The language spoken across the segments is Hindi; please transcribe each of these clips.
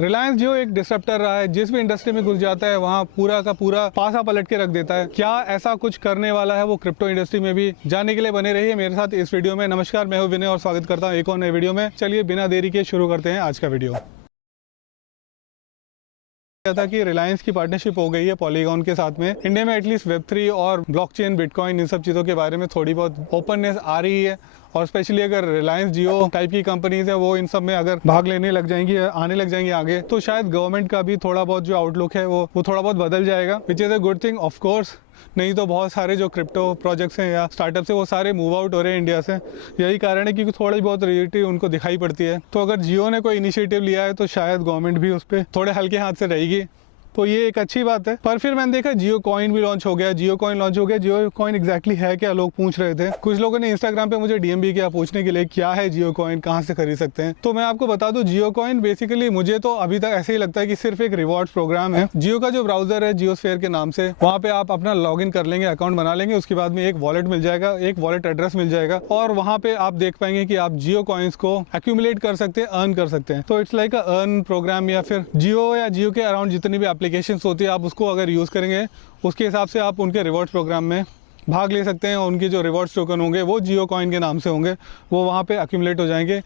रिलायंस जियो एक डिसरप्टर रहा है, जिस भी इंडस्ट्री में घुस जाता है वहाँ पूरा का पूरा पासा पलट के रख देता है। क्या ऐसा कुछ करने वाला है वो क्रिप्टो इंडस्ट्री में भी? जानने के लिए बने रहिए मेरे साथ इस वीडियो में। नमस्कार, मैं हूं विनय और स्वागत करता हूं एक और नए वीडियो में। चलिए बिना देरी के शुरू करते हैं आज का वीडियो। था कि रिलायंस की पार्टनरशिप हो गई है पॉलीगॉन के साथ में। इंडिया में एटलीस्ट वेब3 और ब्लॉकचेन, बिटकॉइन, इन सब चीज़ों के बारे में थोड़ी बहुत ओपननेस आ रही है। और स्पेशली अगर रिलायंस जियो टाइप की कंपनीज है वो इन सब में अगर भाग लेने लग जाएंगी, आने लग जाएंगी आगे, तो शायद गवर्नमेंट का भी थोड़ा बहुत जो आउटलुक है वो थोड़ा बहुत बदल जाएगा, which is a good thing of course. नहीं तो बहुत सारे जो क्रिप्टो प्रोजेक्ट्स हैं या स्टार्टअप्स हैं वो सारे मूव आउट हो रहे हैं इंडिया से। यही कारण है क्योंकि थोड़ी बहुत रियलिटी उनको दिखाई पड़ती है। तो अगर जियो ने कोई इनिशिएटिव लिया है तो शायद गवर्नमेंट भी उस पर थोड़े हल्के हाथ से रहेगी, तो ये एक अच्छी बात है। पर फिर मैंने देखा जियो कॉइन भी लॉन्च हो गया। जियो कॉइन एग्जैक्टली है क्या, लोग पूछ रहे थे। कुछ लोगों ने इंस्टाग्राम पे मुझे डीएम भी किया पूछने के लिए क्या है जियो कॉइन, कहाँ से खरीद सकते हैं। तो मैं आपको बता दूं, जियो कॉइन बेसिकली मुझे तो अभी तक ऐसे ही लगता है कि सिर्फ एक रिवॉर्ड्स प्रोग्राम है। जियो का जो ब्राउजर है जियोस्फेयर के नाम से, वहाँ पे आप अपना लॉग इन कर लेंगे, अकाउंट बना लेंगे, उसके बाद में एक वॉलेट मिल जाएगा, एक वॉलेट एड्रेस मिल जाएगा और वहाँ पे आप देख पाएंगे कि आप जियो कॉइन्स को एक्यूमुलेट कर सकते हैं, अर्न कर सकते हैं। तो it's like a earn program. या फिर जियो के अराउंड जितनी भी एप्लीकेशन होती है आप उसको अगर यूज़ करेंगे उसके हिसाब से आप उनके रिवॉर्ड्स प्रोग्राम में भाग ले सकते हैं। और उनके जो रिवॉर्ड्स टोकन होंगे वो जियो कॉइन के नाम से होंगे, वो वहाँ पे एक्यूमुलेट हो जाएंगे।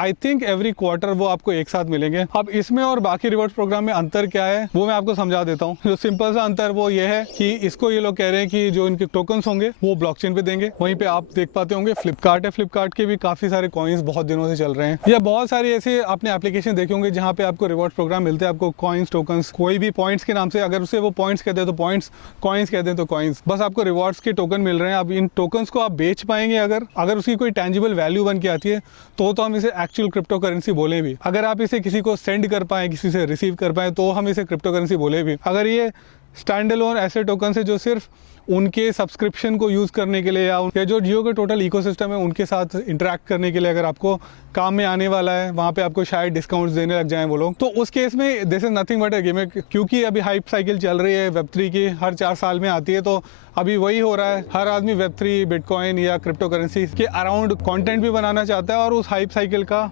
आई थिंक एवरी क्वार्टर वो आपको एक साथ मिलेंगे। अब इसमें और बाकी रिवॉर्ड्स प्रोग्राम में अंतर क्या है वो मैं आपको समझा देता हूँ। जो सिंपल सा अंतर वो ये है कि इसको ये लोग कह रहे हैं कि जो इनके टोकन्स होंगे वो ब्लॉकचेन पे देंगे। वहीं पे आप देख पाते होंगे फ्लिपकार्ट है, फ्लिपकार्ट के भी काफ़ी सारे कॉइन्स बहुत दिनों से चल रहे हैं। या बहुत सारी ऐसे आपने एप्लीकेशन देखे होंगे जहाँ पे आपको रिवॉर्ड्स प्रोग्राम मिलते हैं, आपको कॉइन्स, टोकन्स, कोई भी पॉइंट्स के नाम से, अगर उसे वो पॉइंट्स कहते हैं तो पॉइंट्स, कॉइन्स कहते हैं तो कॉइन्स, बस आपको रिवॉर्ड्स के टोकन मिल रहे हैं। अब इन टोकन्स को आप बेच पाएंगे अगर उसकी कोई टेंजिबल वैल्यू बन के आती है तो हम इसे एक्चुअल क्रिप्टो करेंसी बोले भी। अगर आप इसे किसी को सेंड कर पाए, किसी से रिसीव कर पाए, तो हम इसे क्रिप्टो करेंसी बोले भी। अगर ये स्टैंड अलोन ऐसे टोकन है जो सिर्फ उनके सब्सक्रिप्शन को यूज़ करने के लिए या जो जियो का टोटल इकोसिस्टम है उनके साथ इंटरेक्ट करने के लिए अगर आपको काम में आने वाला है, वहाँ पे आपको शायद डिस्काउंट्स देने लग जाएं वो लोग, तो उस केस में this is nothing but a gimmick. क्योंकि अभी हाइप साइकिल चल रही है वेब3 की, हर 4 साल में आती है, तो अभी वही हो रहा है। हर आदमी वेब3, बिटकॉइन या क्रिप्टो करेंसी के अराउंड कंटेंट भी बनाना चाहता है और उस हाइप साइकिल का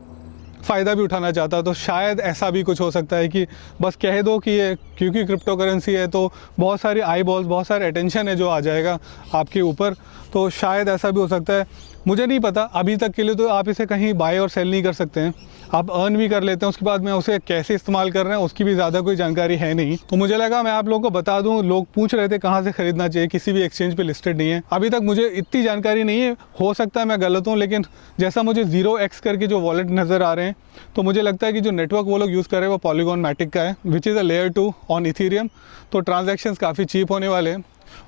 फ़ायदा भी उठाना चाहता है। तो शायद ऐसा भी कुछ हो सकता है कि बस कह दो कि ये क्योंकि क्रिप्टो करेंसी है तो बहुत सारी आई बॉल्स, बहुत सारे अटेंशन है जो आ जाएगा आपके ऊपर। तो शायद ऐसा भी हो सकता है, मुझे नहीं पता। अभी तक के लिए तो आप इसे कहीं बाय और सेल नहीं कर सकते हैं, आप अर्न भी कर लेते हैं। उसके बाद में उसे कैसे इस्तेमाल कर रहे हैं उसकी भी ज़्यादा कोई जानकारी है नहीं। तो मुझे लगा मैं आप लोगों को बता दूं। लोग पूछ रहे थे कहाँ से खरीदना चाहिए, किसी भी एक्सचेंज पे लिस्टेड नहीं है। अभी तक मुझे इतनी जानकारी नहीं है, हो सकता है मैं गलत हूँ, लेकिन जैसा मुझे 0x करके जो वॉलेट नज़र आ रहे हैं तो मुझे लगता है कि जो नेटवर्क वो लोग यूज़ कर रहे हैं वो पॉलीगॉन मैटिक का है, which is a layer 2 on Ethereum. तो ट्रांजैक्शंस काफ़ी चीप होने वाले हैं।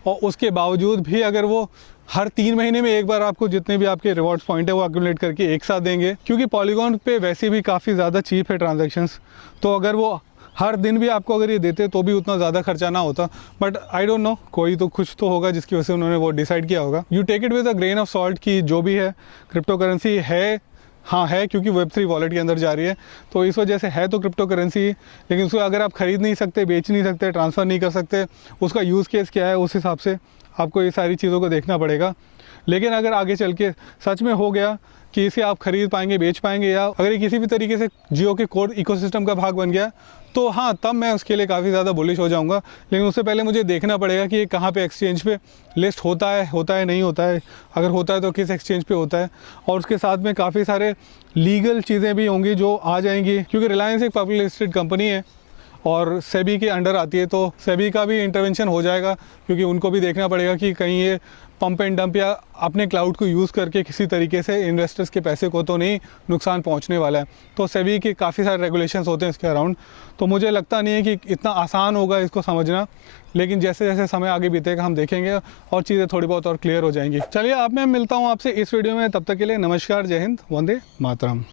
और उसके बावजूद भी अगर वो हर 3 महीने में एक बार आपको जितने भी आपके रिवॉर्ड्स पॉइंट है वो एक्यूमुलेट करके एक साथ देंगे, क्योंकि पॉलीगॉन पे वैसे भी काफ़ी ज़्यादा चीप है ट्रांजैक्शंस, तो अगर वो हर दिन भी आपको अगर ये देते तो भी उतना ज़्यादा खर्चा ना होता। बट आई डोंट नो, कोई तो कुछ तो होगा जिसकी वजह से उन्होंने वो डिसाइड किया होगा। You take it with a grain of salt कि जो भी है क्रिप्टो करेंसी है, हाँ है, क्योंकि वेब3 वॉलेट के अंदर जा रही है तो इस वजह से है तो क्रिप्टो करेंसी। लेकिन उसको अगर आप खरीद नहीं सकते, बेच नहीं सकते, ट्रांसफ़र नहीं कर सकते, उसका यूज़ केस क्या है, उस हिसाब से आपको ये सारी चीज़ों को देखना पड़ेगा। लेकिन अगर आगे चल के सच में हो गया कि इसे आप खरीद पाएंगे, बेच पाएंगे, या अगर ये किसी भी तरीके से जियो के कोर इकोसिस्टम का भाग बन गया, तो हाँ, तब मैं उसके लिए काफ़ी ज़्यादा बुलिश हो जाऊंगा। लेकिन उससे पहले मुझे देखना पड़ेगा कि ये कहाँ पे एक्सचेंज पे लिस्ट होता है नहीं होता है, अगर होता है तो किस एक्सचेंज पे होता है। और उसके साथ में काफ़ी सारे लीगल चीज़ें भी होंगी जो आ जाएंगी, क्योंकि रिलायंस एक पब्लिक लिस्टेड कंपनी है और सेबी के अंडर आती है, तो सेबी का भी इंटरवेंशन हो जाएगा, क्योंकि उनको भी देखना पड़ेगा कि कहीं ये पंप एंड डंप या अपने क्लाउड को यूज़ करके किसी तरीके से इन्वेस्टर्स के पैसे को तो नहीं नुकसान पहुंचने वाला है। तो सेबी के काफ़ी सारे रेगुलेशंस होते हैं इसके अराउंड। तो मुझे लगता नहीं है कि इतना आसान होगा इसको समझना, लेकिन जैसे जैसे समय आगे बीतेगा हम देखेंगे और चीज़ें थोड़ी बहुत और क्लियर हो जाएंगी। चलिए, अब मैं मिलता हूँ आपसे इस वीडियो में, तब तक के लिए नमस्कार, जय हिंद, वंदे मातरम।